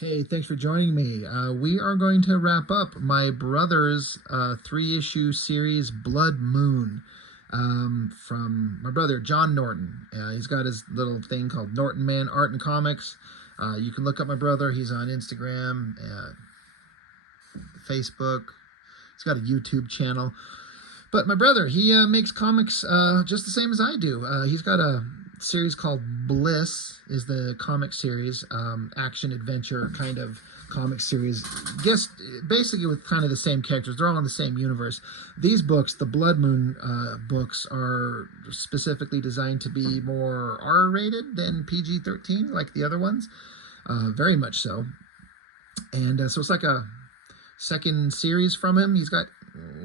Hey, thanks for joining me. We are going to wrap up my brother's three-issue series, Blood Moon, from my brother, John Norton. He's got his little thing called Norton Man Art and Comics. You can look up my brother. He's on Instagram, Facebook. He's got a YouTube channel. But my brother, he makes comics just the same as I do. He's got a series called Bliss, is the comic series, action adventure kind of comic series. Just basically with kind of the same characters. They're all in the same universe. These books, the Blood Moon books, are specifically designed to be more R-rated than PG-13, like the other ones. Very much so. And so it's like a second series from him. He's got,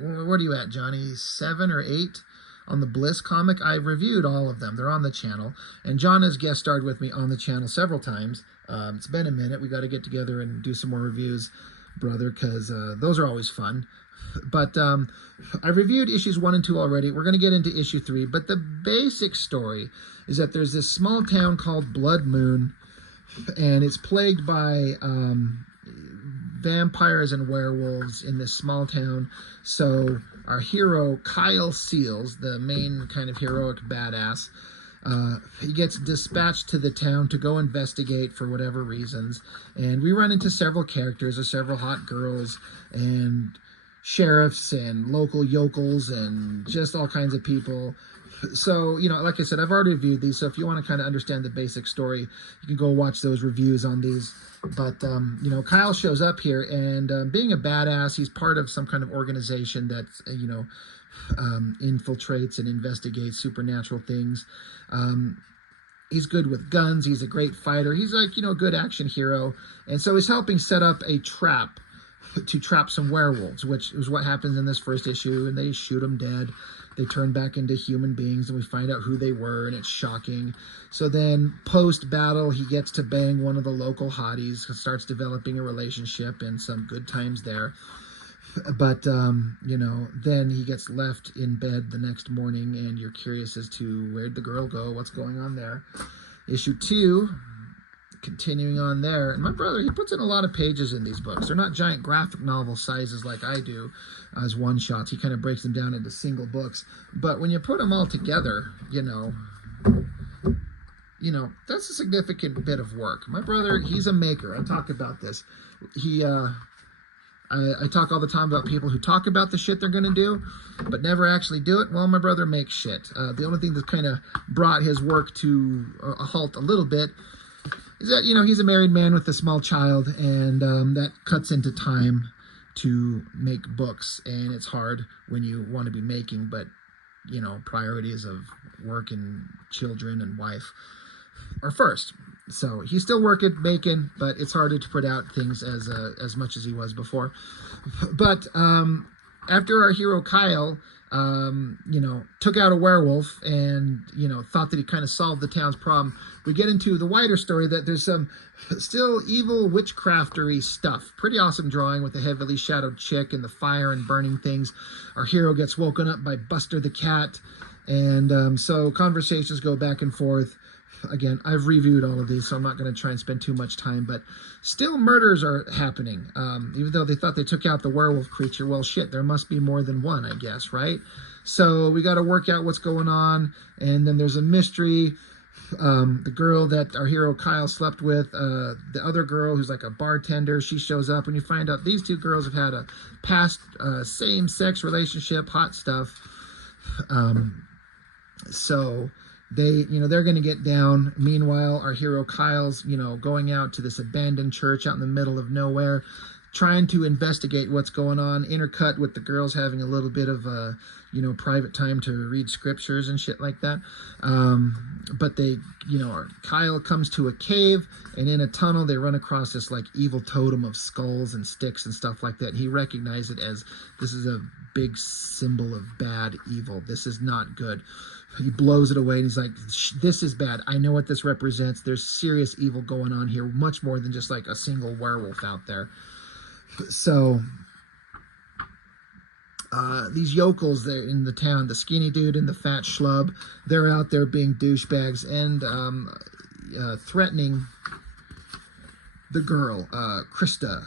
what are you at, Johnny? 7 or 8 on the Bliss comic. I've reviewed all of them. They're on the channel. And John has guest starred with me on the channel several times. It's been a minute. We got to get together and do some more reviews, brother, because those are always fun. But I've reviewed issues 1 and 2 already. We're going to get into issue 3. But the basic story is that there's this small town called Blood Moon, and it's plagued by vampires and werewolves in this small town. So our hero, Kyle Seals, the main kind of heroic badass, he gets dispatched to the town to go investigate for whatever reasons. And we run into several characters, or several hot girls, and sheriffs, and local yokels, and just all kinds of people. So, you know, like I said, I've already reviewed these, so if you want to kind of understand the basic story, you can go watch those reviews on these. But, you know, Kyle shows up here, and being a badass, he's part of some kind of organization that, you know, infiltrates and investigates supernatural things. He's good with guns. He's a great fighter. He's like, you know, a good action hero. And so he's helping set up a trap to trap some werewolves, which is what happens in this first issue, and they shoot them dead. They turn back into human beings, and we find out who they were, and it's shocking. So then, post-battle, he gets to bang one of the local hotties, starts developing a relationship, and some good times there. But, you know, then he gets left in bed the next morning, and you're curious as to where'd the girl go, what's going on there. Issue 2... continuing on there, and my brother, he puts in a lot of pages in these books. They're not giant graphic novel sizes like I do as one-shots. He kind of breaks them down into single books, but when you put them all together, you know, that's a significant bit of work. My brother, he's a maker. I talk about this. I talk all the time about people who talk about the shit they're going to do, but never actually do it. Well, my brother makes shit. The only thing that kind of brought his work to a halt a little bit is that, you know, he's a married man with a small child, and that cuts into time to make books, and it's hard when you want to be making, but, you know, priorities of work and children and wife are first. So he's still working, making, but it's harder to put out things as much as he was before. But after our hero Kyle, you know, took out a werewolf and, you know, thought that he kind of solved the town's problem, we get into the wider story that there's some still evil witchcraftery stuff. Pretty awesome drawing with a heavily shadowed chick and the fire and burning things. Our hero gets woken up by Buster the cat, and so conversations go back and forth. Again, I've reviewed all of these, so I'm not going to try and spend too much time, but still murders are happening. Even though they thought they took out the werewolf creature, well, shit, there must be more than one, I guess, right? So we got to work out what's going on, and then there's a mystery. The girl that our hero Kyle slept with, the other girl who's like a bartender, she shows up, and you find out these two girls have had a past same-sex relationship, hot stuff. So they, you know, they're going to get down. Meanwhile, our hero Kyle's, you know, going out to this abandoned church out in the middle of nowhere, trying to investigate what's going on, intercut with the girls having a little bit of a, you know, private time to read scriptures and shit like that. But they, you know, Kyle comes to a cave, and in a tunnel they run across this like evil totem of skulls and sticks and stuff like that. And he recognized it as, this is a big symbol of bad evil. This is not good. He blows it away, and he's like, this is bad. I know what this represents. There's serious evil going on here, much more than just like a single werewolf out there. So these yokels there in the town, the skinny dude and the fat schlub, they're out there being douchebags and threatening the girl, Krista.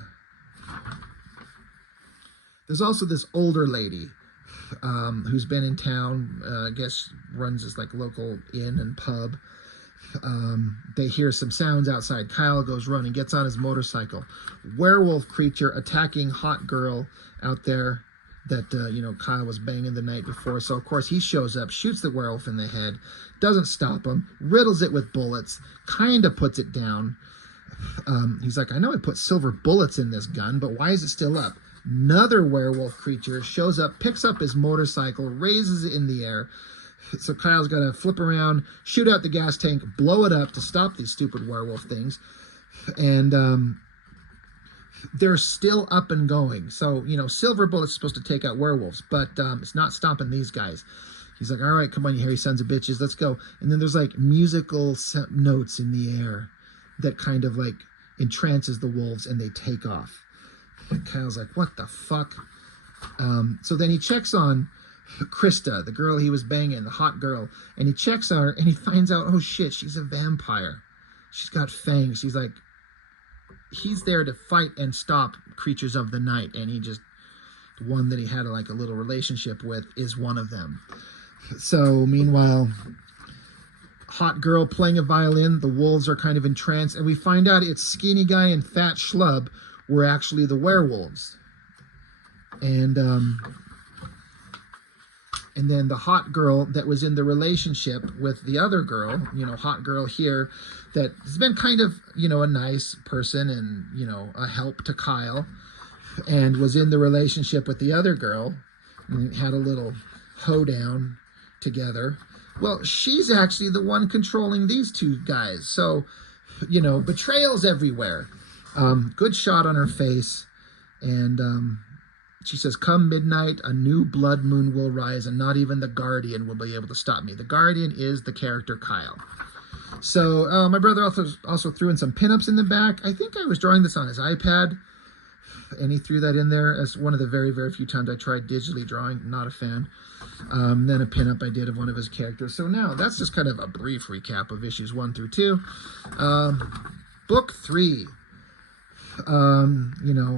There's also this older lady who's been in town, I guess runs this like local inn and pub. They hear some sounds outside. Kyle goes running, gets on his motorcycle. Werewolf creature attacking hot girl out there that, Kyle was banging the night before. So, of course, he shows up, shoots the werewolf in the head, doesn't stop him, riddles it with bullets, kind of puts it down. He's like, I know I put silver bullets in this gun, but why is it still up? Another werewolf creature shows up, picks up his motorcycle, raises it in the air. So Kyle's got to flip around, shoot out the gas tank, blow it up to stop these stupid werewolf things. And they're still up and going. So, silver bullets supposed to take out werewolves, but it's not stopping these guys. He's like, all right, come on, you hairy sons of bitches, let's go. And then there's like musical notes in the air that kind of like entrances the wolves, and they take off. And Kyle's like, what the fuck? So then he checks on Krista, the girl he was banging, the hot girl, and he checks on her, and he finds out, oh shit, she's a vampire. She's got fangs. He's like, he's there to fight and stop creatures of the night, and the one that he had like a little relationship with is one of them. So meanwhile, hot girl playing a violin, the wolves are kind of entranced, and we find out it's skinny guy and fat schlub were actually the werewolves. And then the hot girl that was in the relationship with the other girl, hot girl here, that has been kind of, a nice person and, a help to Kyle, and was in the relationship with the other girl, and had a little hoedown together. Well, she's actually the one controlling these two guys. So, betrayals everywhere. Good shot on her face. And she says, come midnight, a new blood moon will rise, and not even the Guardian will be able to stop me. The Guardian is the character Kyle. So my brother also threw in some pinups in the back. I think I was drawing this on his iPad, and he threw that in there as one of the very, very few times I tried digitally drawing. Not a fan. Then a pinup I did of one of his characters. So now that's just kind of a brief recap of issues 1 through 2. Book 3. A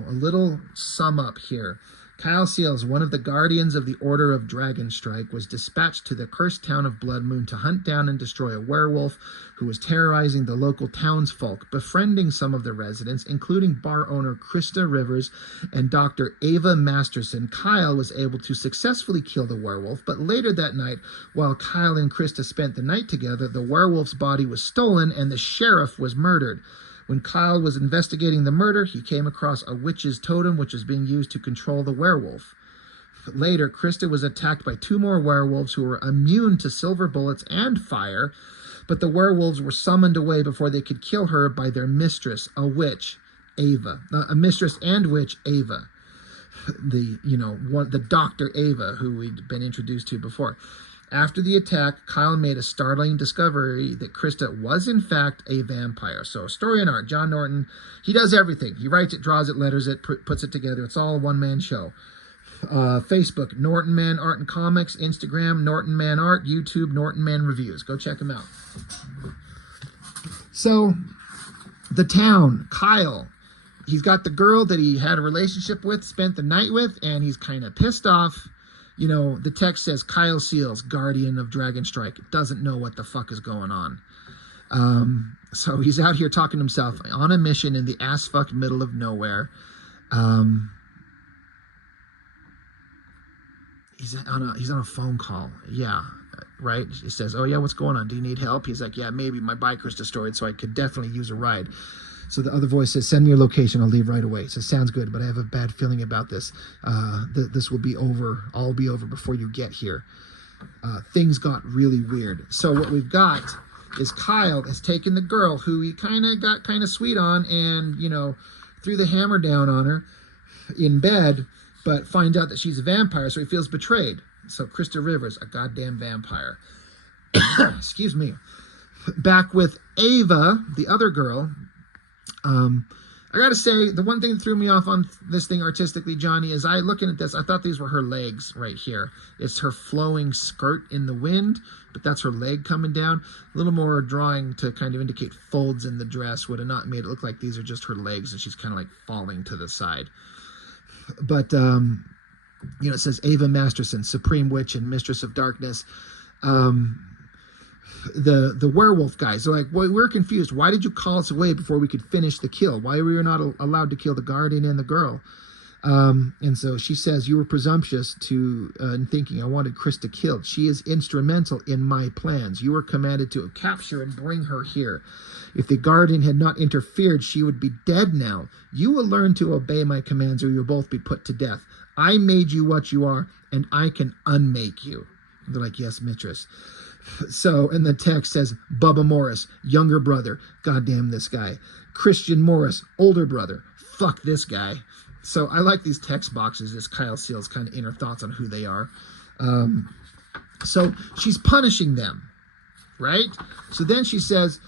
little sum up here. Kyle Seals, one of the guardians of the Order of Dragonstrike, was dispatched to the cursed town of Bloodmoon to hunt down and destroy a werewolf who was terrorizing the local townsfolk, befriending some of the residents, including bar owner Krista Rivers and Dr. Ava Masterson. Kyle was able to successfully kill the werewolf, but later that night, while Kyle and Krista spent the night together, the werewolf's body was stolen and the sheriff was murdered. When Kyle was investigating the murder, he came across a witch's totem which was being used to control the werewolf. Later, Krista was attacked by 2 more werewolves who were immune to silver bullets and fire, but the werewolves were summoned away before they could kill her by their mistress, a witch, Ava. A mistress and witch, Ava. The Dr. Ava, who we'd been introduced to before. After the attack, Kyle made a startling discovery that Krista was, in fact, a vampire. So, story and art. John Norton, he does everything. He writes it, draws it, letters it, puts it together. It's all a one-man show. Facebook, Norton Man Art and Comics. Instagram, Norton Man Art. YouTube, Norton Man Reviews. Go check him out. So, the town, Kyle. He's got the girl that he had a relationship with, spent the night with, and he's kind of pissed off. The text says Kyle Seals, Guardian of Dragonstrike, doesn't know what the fuck is going on. So he's out here talking to himself on a mission in the ass-fucked middle of nowhere. He's on a phone call. Yeah, right? He says, oh yeah, what's going on? Do you need help? He's like, yeah, maybe my biker's destroyed, so I could definitely use a ride. So the other voice says, send me your location. I'll leave right away. He says, sounds good, but I have a bad feeling about this. This will be over. All be over before you get here. Things got really weird. So what we've got is Kyle has taken the girl who he got kind of sweet on and, threw the hammer down on her in bed, but finds out that she's a vampire, so he feels betrayed. So Krista Rivers, a goddamn vampire. Excuse me. Back with Ava, the other girl. I gotta say, the one thing that threw me off on this thing artistically, Johnny, is looking at this, I thought these were her legs right here. It's her flowing skirt in the wind, but that's her leg coming down. A little more drawing to kind of indicate folds in the dress would have not made it look like these are just her legs and she's kind of like falling to the side. But, you know, it says Ava Masterson, Supreme Witch and Mistress of Darkness. The werewolf guys are like, well, we're confused. Why did you call us away before we could finish the kill? Why were we not allowed to kill the guardian and the girl? And so she says, you were presumptuous in thinking I wanted Krista killed. She is instrumental in my plans. You were commanded to capture and bring her here. If the guardian had not interfered, she would be dead now. You will learn to obey my commands or you'll both be put to death. I made you what you are, and I can unmake you. And they're like, yes, mistress. So, and the text says, Bubba Morris, younger brother. Goddamn this guy. Christian Morris, older brother. Fuck this guy. So I like these text boxes, this Kyle Seale's kind of inner thoughts on who they are. So she's punishing them, right? So then she says,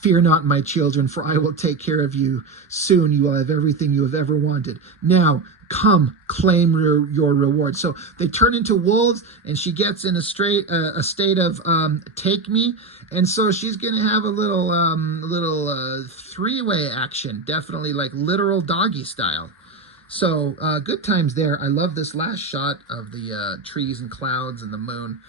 fear not, my children, for I will take care of you. Soon you will have everything you have ever wanted. Now, come, claim your reward. So they turn into wolves, and she gets in a state of take me. And so she's going to have a little three-way action, definitely like literal doggy style. So good times there. I love this last shot of the trees and clouds and the moon.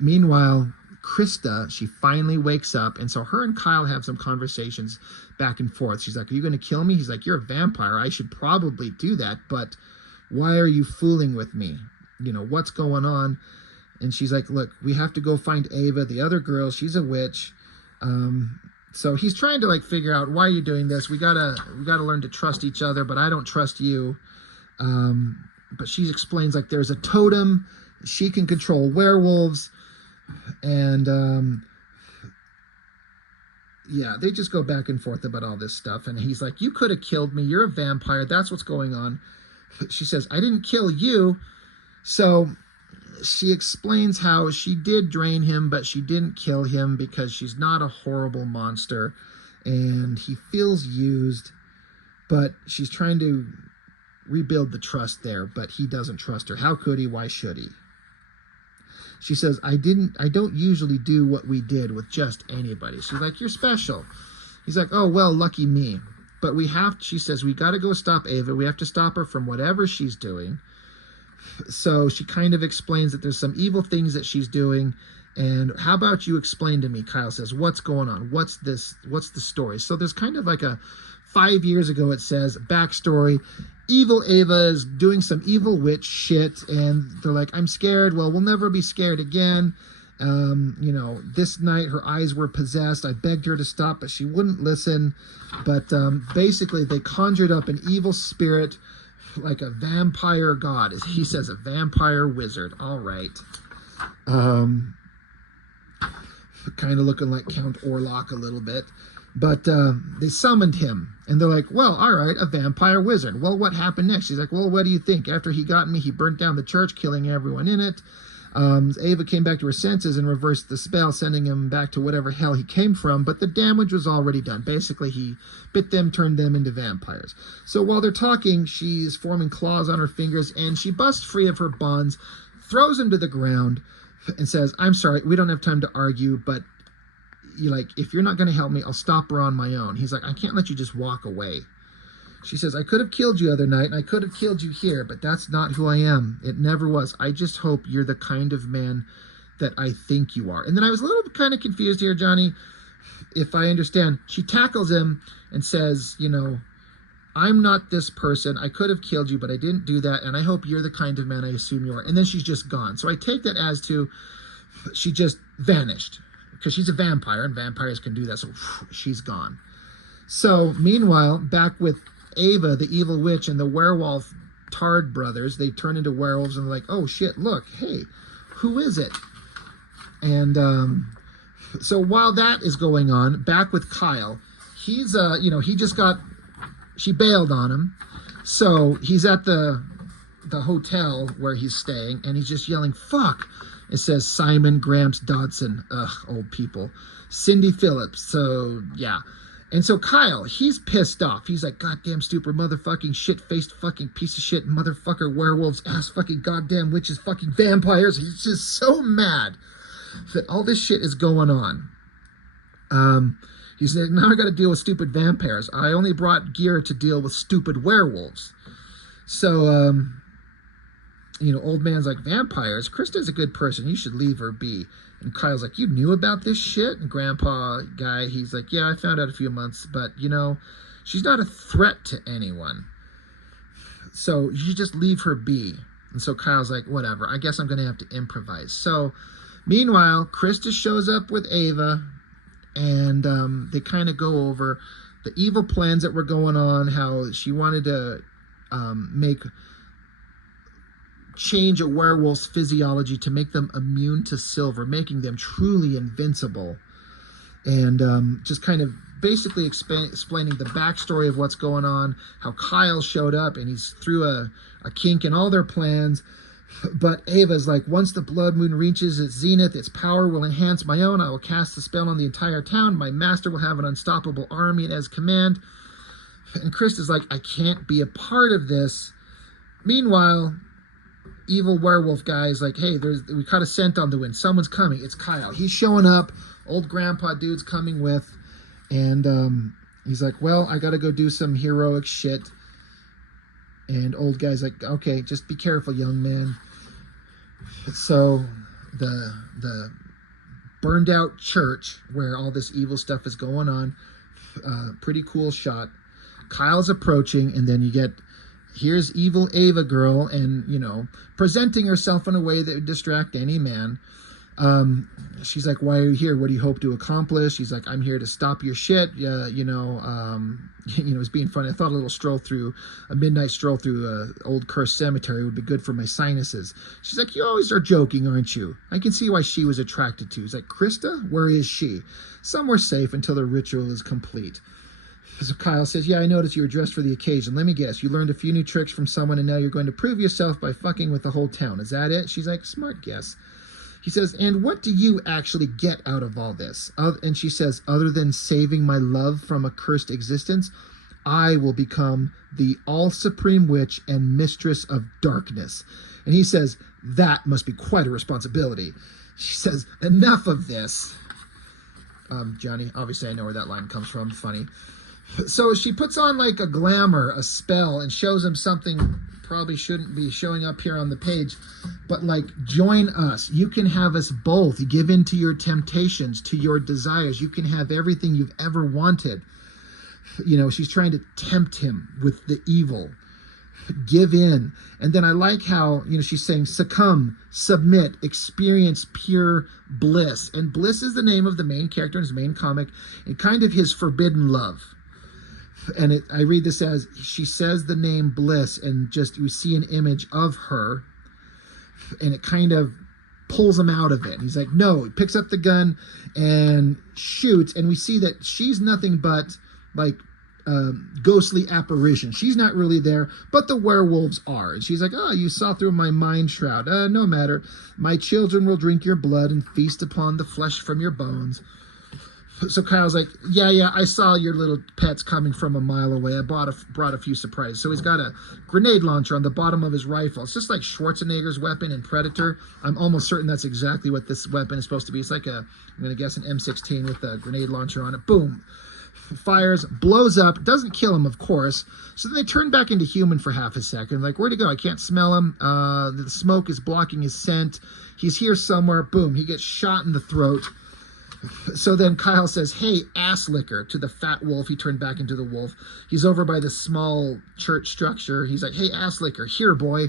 Meanwhile, Krista, she finally wakes up, and so her and Kyle have some conversations back and forth. She's like, are you going to kill me? He's like, you're a vampire. I should probably do that, but why are you fooling with me? You know, what's going on? And she's like, look, we have to go find Ava, the other girl. She's a witch. So he's trying to like figure out, why are you doing this? We gotta learn to trust each other, but I don't trust you. But she explains like there's a totem. She can control werewolves. And yeah, they just go back and forth about all this stuff. And he's like, you could have killed me. You're a vampire. That's what's going on. She says, I didn't kill you. So she explains how she did drain him, but she didn't kill him because she's not a horrible monster. And he feels used, but she's trying to rebuild the trust there, but he doesn't trust her. How could he? Why should he? She says, I don't usually do what we did with just anybody. She's like, you're special. He's like, oh, well, lucky me. But she says, we got to go stop Ava. We have to stop her from whatever she's doing. So she kind of explains that there's some evil things that she's doing. And how about you explain to me, Kyle says, what's going on? What's the story? So there's kind of like 5 years ago, it says, backstory. Evil Ava is doing some evil witch shit, and they're like, I'm scared. Well, we'll never be scared again. You know, this night her eyes were possessed. I begged her to stop, but she wouldn't listen. But basically, they conjured up an evil spirit, like a vampire god. He says a vampire wizard. All right. Kind of looking like Count Orlok a little bit. But they summoned him, and they're like, well, all right, a vampire wizard. Well, what happened next? She's like, well, what do you think? After he got me, he burnt down the church, killing everyone in it. Ava came back to her senses and reversed the spell, sending him back to whatever hell he came from, but the damage was already done. Basically, he bit them, turned them into vampires. So while they're talking, she's forming claws on her fingers, and she busts free of her bonds, throws him to the ground, and says, I'm sorry, we don't have time to argue, but if you're not going to help me, I'll stop her on my own. He's like, I can't let you just walk away. She says, I could have killed you the other night, and I could have killed you here, but that's not who I am. It never was. I just hope you're the kind of man that I think you are. And then I was a little kind of confused here, Johnny, if I understand. She tackles him and says, I'm not this person. I could have killed you, but I didn't do that, and I hope you're the kind of man I assume you are. And then she's just gone. So I take that as to she just vanished, because she's a vampire, and vampires can do that, so she's gone. So, meanwhile, back with Ava, the evil witch, and the werewolf Tard brothers, they turn into werewolves, and they're like, oh shit, look, hey, who is it? And so while that is going on, back with Kyle, he's, she bailed on him, so he's at the hotel where he's staying, and he's just yelling, fuck. It says Simon Gramps Dodson. Ugh, old people. Cindy Phillips. So, yeah. And so Kyle, he's pissed off. He's like, goddamn stupid motherfucking shit-faced fucking piece of shit motherfucker werewolves, ass fucking goddamn witches, fucking vampires. He's just so mad that all this shit is going on. He's like, now I got to deal with stupid vampires. I only brought gear to deal with stupid werewolves. So, you know, old man's like, vampires? Krista's a good person. You should leave her be. And Kyle's like, you knew about this shit? And grandpa guy, he's like, yeah, I found out a few months, but, you know, she's not a threat to anyone. So you just leave her be. And so Kyle's like, whatever, I guess I'm going to have to improvise. So meanwhile, Krista shows up with Ava, and they kind of go over the evil plans that were going on, how she wanted to change a werewolf's physiology to make them immune to silver, making them truly invincible. And just kind of basically explaining the backstory of what's going on, how Kyle showed up and he's threw a kink in all their plans. But Ava's like, once the blood moon reaches its zenith, its power will enhance my own. I will cast a spell on the entire town. My master will have an unstoppable army at his command. And Krista's like, I can't be a part of this. Meanwhile, evil werewolf guy is like, hey, we caught a scent on the wind. Someone's coming. It's Kyle. He's showing up. Old grandpa dude's coming with. And he's like, well, I got to go do some heroic shit. And old guy's like, okay, just be careful, young man. So the burned out church where all this evil stuff is going on, pretty cool shot. Kyle's approaching, and then you get, here's evil Ava girl, and, you know, presenting herself in a way that would distract any man. She's like, why are you here? What do you hope to accomplish? He's like, I'm here to stop your shit. It's being funny. I thought a midnight stroll through old cursed cemetery would be good for my sinuses. She's like, you always are joking, aren't you? I can see why she was attracted to you. He's like, Krista, where is she? Somewhere safe until the ritual is complete. So Kyle says, yeah, I noticed you were dressed for the occasion. Let me guess, you learned a few new tricks from someone and now you're going to prove yourself by fucking with the whole town. Is that it? She's like, smart guess. He says, and what do you actually get out of all this? And she says, other than saving my love from a cursed existence, I will become the all-supreme witch and mistress of darkness. And he says, that must be quite a responsibility. She says, enough of this. Johnny, obviously I know where that line comes from. Funny. So she puts on like a glamour, a spell, and shows him something probably shouldn't be showing up here on the page, but like, join us. You can have us both. Give in to your temptations, to your desires. You can have everything you've ever wanted. You know, she's trying to tempt him with the evil. Give in. And then I like how, you know, she's saying succumb, submit, experience pure bliss. And bliss is the name of the main character in his main comic, and kind of his forbidden love. And I read this as, she says the name Bliss, and just you see an image of her, and it kind of pulls him out of it. And he's like, no. He picks up the gun and shoots, and we see that she's nothing but like ghostly apparition. She's not really there, but the werewolves are. And she's like, oh, you saw through my mind shroud. No matter. My children will drink your blood and feast upon the flesh from your bones. So Kyle's like, yeah, I saw your little pets coming from a mile away. I brought a few surprises. So he's got a grenade launcher on the bottom of his rifle. It's just like Schwarzenegger's weapon in Predator. I'm almost certain that's exactly what this weapon is supposed to be. It's like I'm going to guess an M16 with a grenade launcher on it. Boom. Fires, blows up, doesn't kill him, of course. So then they turn back into human for half a second. Like, where'd he go? I can't smell him. The smoke is blocking his scent. He's here somewhere. Boom. He gets shot in the throat. So then Kyle says, hey, ass licker, to the fat wolf. He turned back into the wolf. He's over by the small church structure. He's like, hey, ass licker, here, boy.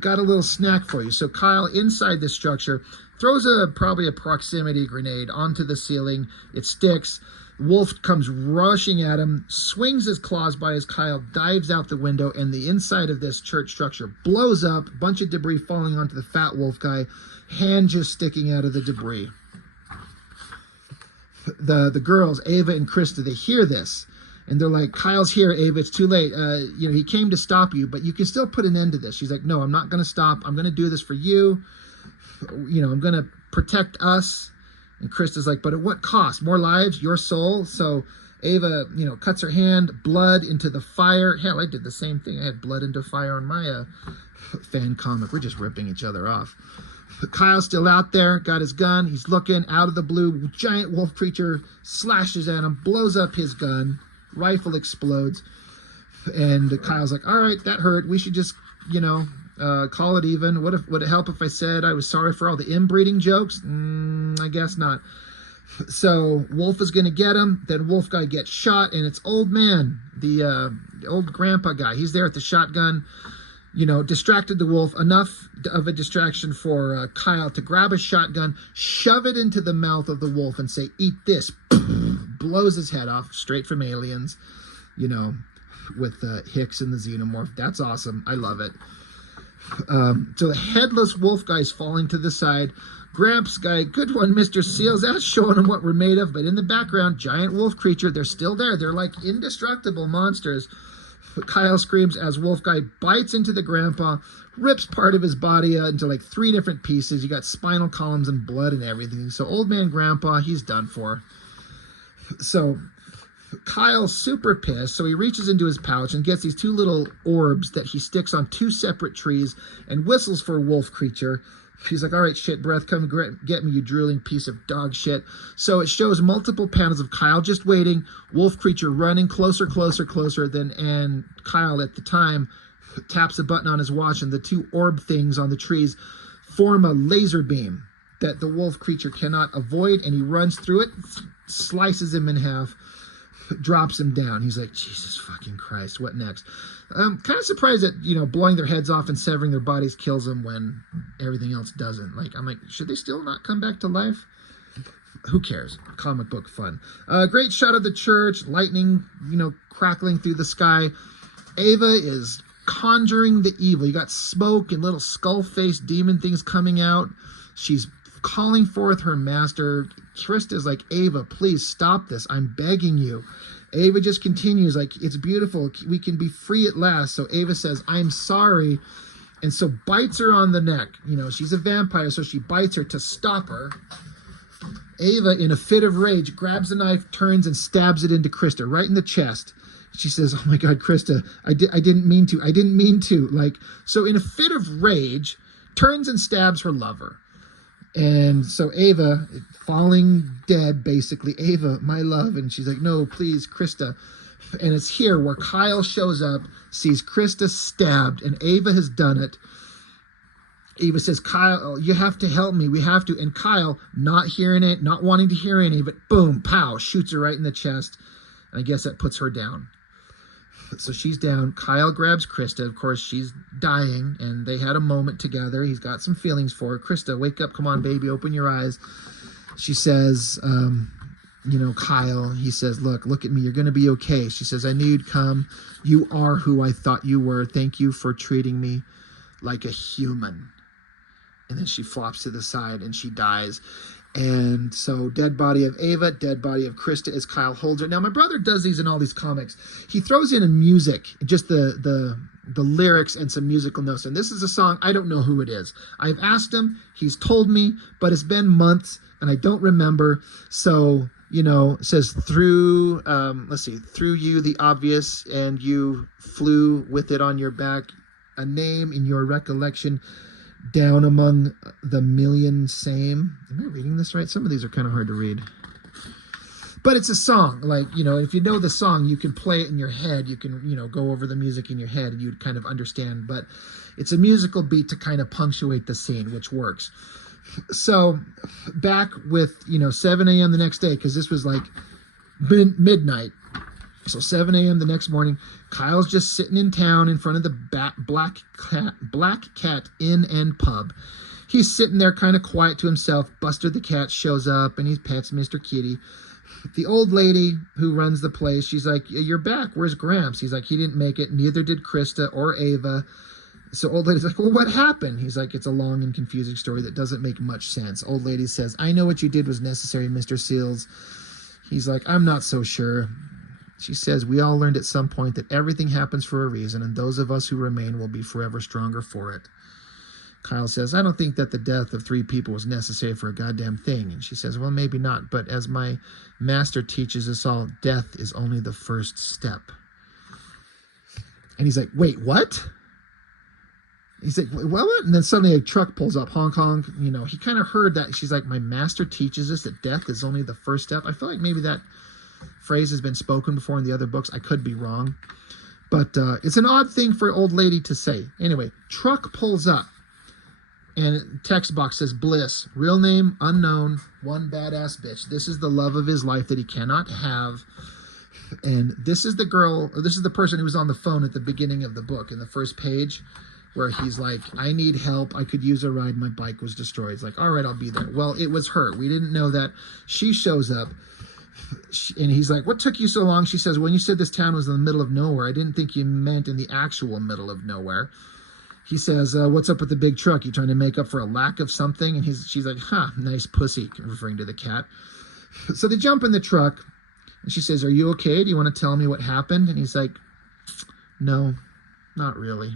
Got a little snack for you. So Kyle, inside this structure, throws probably a proximity grenade onto the ceiling. It sticks. Wolf comes rushing at him, swings his claws by as Kyle dives out the window, and the inside of this church structure blows up. Bunch of debris falling onto the fat wolf guy. Hand just sticking out of the debris. The girls, Ava and Krista, they hear this, and they're like, Kyle's here, Ava, it's too late. He came to stop you, but you can still put an end to this. She's like, no, I'm not going to stop. I'm going to do this for you. I'm going to protect us. And Krista's like, but at what cost? More lives? Your soul? So Ava, cuts her hand, blood into the fire. Hell, I did the same thing. I had blood into fire on my fan comic. We're just ripping each other off. Kyle's still out there, got his gun. He's looking out of the blue. Giant wolf creature slashes at him, blows up his gun. Rifle explodes. And Kyle's like, all right, that hurt. We should just, call it even. Would it help if I said I was sorry for all the inbreeding jokes? I guess not. So Wolf is going to get him. Then Wolf guy gets shot, and it's old man, the old grandpa guy. He's there at the shotgun, distracted the wolf. Enough of a distraction for Kyle to grab a shotgun, shove it into the mouth of the wolf, and say, "Eat this." Blows his head off, straight from Aliens, with Hicks and the Xenomorph. That's awesome. I love it. So the headless wolf guy's falling to the side. Gramps guy, good one, Mr. Seals. That's showing him what we're made of. But in the background, giant wolf creature. They're still there. They're like indestructible monsters. Kyle screams as wolf guy bites into the grandpa, rips part of his body into like 3 different pieces. You got spinal columns and blood and everything. So old man grandpa, he's done for. So Kyle's super pissed, so he reaches into his pouch and gets these 2 little orbs that he sticks on 2 separate trees and whistles for a wolf creature. He's like, all right, shit breath, come get me, you drooling piece of dog shit. So it shows multiple panels of Kyle just waiting, wolf creature running closer, and Kyle at the time taps a button on his watch, and the 2 orb things on the trees form a laser beam that the wolf creature cannot avoid, and he runs through it, slices him in half, drops him down. He's like, Jesus fucking Christ, what next? I'm kind of surprised that, blowing their heads off and severing their bodies kills them when everything else doesn't. I'm like, should they still not come back to life? Who cares? Comic book fun. Great shot of the church, lightning, crackling through the sky. Ava is conjuring the evil. You got smoke and little skull-faced demon things coming out. She's calling forth her master. Krista's like, Ava, please stop this. I'm begging you. Ava just continues like, it's beautiful. We can be free at last. So Ava says, I'm sorry. And so bites her on the neck. She's a vampire, so she bites her to stop her. Ava, in a fit of rage, grabs a knife, turns, and stabs it into Krista, right in the chest. She says, oh my God, Krista, I didn't mean to. So in a fit of rage, turns and stabs her lover. And so Ava, falling dead, basically, Ava, my love. And she's like, no, please, Krista. And it's here where Kyle shows up, sees Krista stabbed, and Ava has done it. Ava says, Kyle, you have to help me. We have to. And Kyle, not hearing it, not wanting to hear any of it, boom, pow, shoots her right in the chest. And I guess that puts her down. So she's down. Kyle grabs Krista. Of course, she's dying, and they had a moment together. He's got some feelings for her. Krista, wake up. Come on, baby. Open your eyes. She says, Kyle, he says, look at me. You're going to be okay. She says, I knew you'd come. You are who I thought you were. Thank you for treating me like a human. And then she flops to the side, and she dies. And so dead body of Ava, dead body of Krista as Kyle holds her. Now, my brother does these in all these comics. He throws in music, just the lyrics and some musical notes. And this is a song, I don't know who it is. I've asked him, he's told me, but it's been months, and I don't remember. So, it says, through you, the obvious, and you flew with it on your back, a name in your recollection, down among the million same. Am I reading this right? Some of these are kind of hard to read. But it's a song. If you know the song, you can play it in your head. You can, go over the music in your head and you'd kind of understand. But it's a musical beat to kind of punctuate the scene, which works. So back with, 7 a.m. the next day, because this was like midnight. So 7 a.m. the next morning, Kyle's just sitting in town in front of the Black Cat Inn and Pub. He's sitting there kind of quiet to himself. Buster the cat shows up and he pets Mr. Kitty. The old lady who runs the place, she's like, you're back. Where's Gramps? He's like, he didn't make it. Neither did Krista or Ava. So old lady's like, well, what happened? He's like, it's a long and confusing story that doesn't make much sense. Old lady says, I know what you did was necessary, Mr. Seals. He's like, I'm not so sure. She says, we all learned at some point that everything happens for a reason, and those of us who remain will be forever stronger for it. Kyle says, I don't think that the death of 3 people was necessary for a goddamn thing. And she says, well, maybe not. But as my master teaches us all, death is only the first step. And he's like, wait, what? He's like, well, what? And then suddenly a truck pulls up, honk, honk. You know, he kind of heard that. She's like, my master teaches us that death is only the first step. I feel like maybe that phrase has been spoken before in the other books. I could be wrong. But it's an odd thing for an old lady to say. Anyway, truck pulls up. And text box says, Bliss, real name, unknown, one badass bitch. This is the love of his life that he cannot have. And this is the girl, or this is the person who was on the phone at the beginning of the book, in the first page, where he's like, I need help. I could use a ride. My bike was destroyed. It's like, all right, I'll be there. Well, it was her. We didn't know that. She shows up. And he's like, what took you so long? She says, when you said this town was in the middle of nowhere, I didn't think you meant in the actual middle of nowhere. He says, what's up with the big truck? You trying to make up for a lack of something? And she's like, nice pussy, referring to the cat. So they jump in the truck, and she says, are you okay? Do you want to tell me what happened? And he's like, no, not really.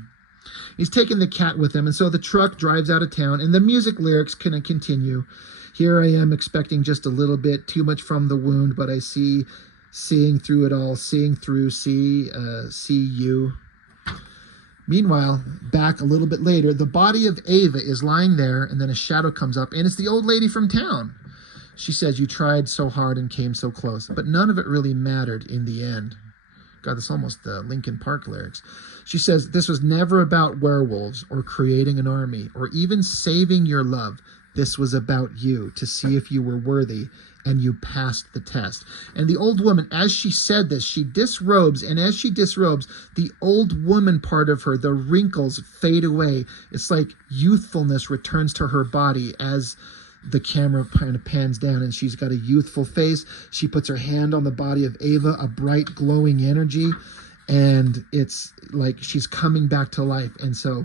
He's taking the cat with him, and so the truck drives out of town, and the music lyrics can continue. Here I am expecting just a little bit, too much from the wound, but I see, seeing through it all, seeing through, see you. Meanwhile, back a little bit later, the body of Ava is lying there, and then a shadow comes up, and it's the old lady from town. She says, you tried so hard and came so close, but none of it really mattered in the end. God, that's almost the Linkin Park lyrics. She says, this was never about werewolves or creating an army or even saving your love. This was about you, to see if you were worthy, and you passed the test. And the old woman, as she said this, she disrobes, and as she disrobes, the old woman part of her, the wrinkles fade away. It's like youthfulness returns to her body as the camera kind of pans down, and she's got a youthful face. She puts her hand on the body of Ava, a bright, glowing energy, and it's like she's coming back to life. And so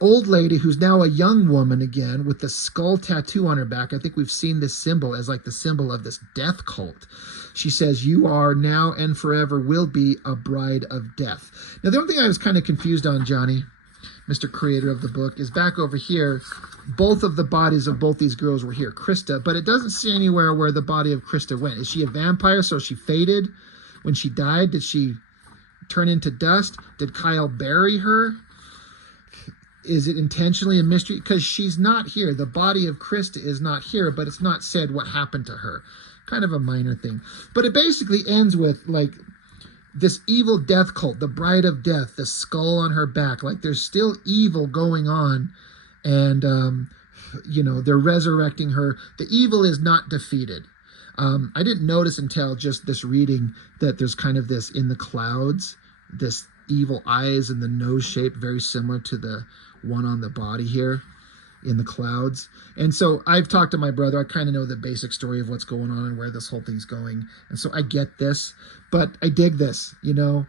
old lady, who's now a young woman again with the skull tattoo on her back. I think we've seen this symbol as like the symbol of this death cult. She says, you are now and forever will be a bride of death. Now, the only thing I was kind of confused on, Johnny, Mr. Creator of the book, is back over here. Both of the bodies of both these girls were here. Krista, but it doesn't say anywhere where the body of Krista went. Is she a vampire? So she faded when she died? Did she turn into dust? Did Kyle bury her? Is it intentionally a mystery? Because she's not here. The body of Krista is not here, but it's not said what happened to her. Kind of a minor thing. But it basically ends with, like, this evil death cult, the bride of death, the skull on her back. Like, there's still evil going on. And, you know, they're resurrecting her. The evil is not defeated. I didn't notice until just this reading that there's kind of this in the clouds, this evil eyes and the nose shape, very similar to the one on the body here in the clouds. And so I've talked to my brother. I kind of know the basic story of what's going on and where this whole thing's going. And so I get this, but I dig this. You know,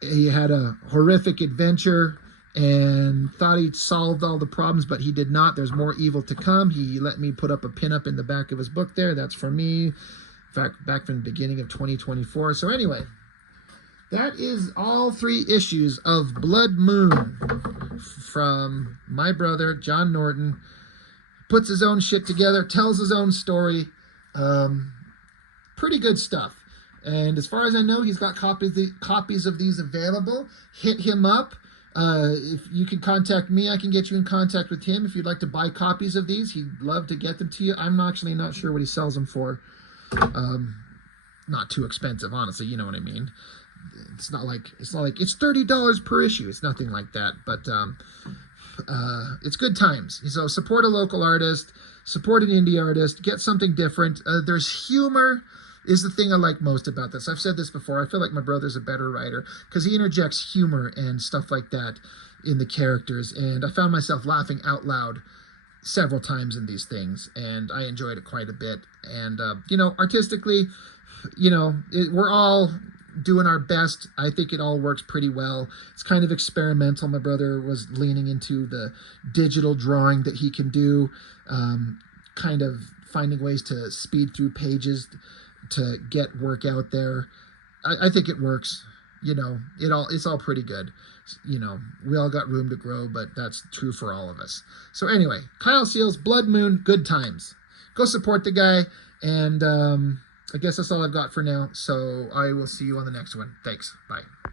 he had a horrific adventure and thought he'd solved all the problems, but he did not. There's more evil to come. He let me put up a pinup in the back of his book there. That's for me. In fact, back from the beginning of 2024. So anyway, that is all 3 issues of Blood Moon from my brother, John Norton. Puts his own shit together, tells his own story. Pretty good stuff. And as far as I know, he's got copies of these available. Hit him up. If you can contact me, I can get you in contact with him. If you'd like to buy copies of these, he'd love to get them to you. I'm actually not sure what he sells them for. Not too expensive, honestly. You know what I mean. It's not like it's $30 per issue. It's nothing like that, but it's good times. So support a local artist, support an indie artist, get something different. There's humor is the thing I like most about this. I've said this before. I feel like my brother's a better writer because he interjects humor and stuff like that in the characters, and I found myself laughing out loud several times in these things, and I enjoyed it quite a bit. And you know, artistically, you know, we're all doing our best. I think it all works pretty well. It's kind of experimental. My brother was leaning into the digital drawing that he can do, kind of finding ways to speed through pages to get work out there. I think it works. you know, it's all pretty good. You know, we all got room to grow, but that's true for all of us. So anyway, Kyle Seals, Blood Moon, good times. Go support the guy, and I guess that's all I've got for now. So I will see you on the next one. Thanks. Bye.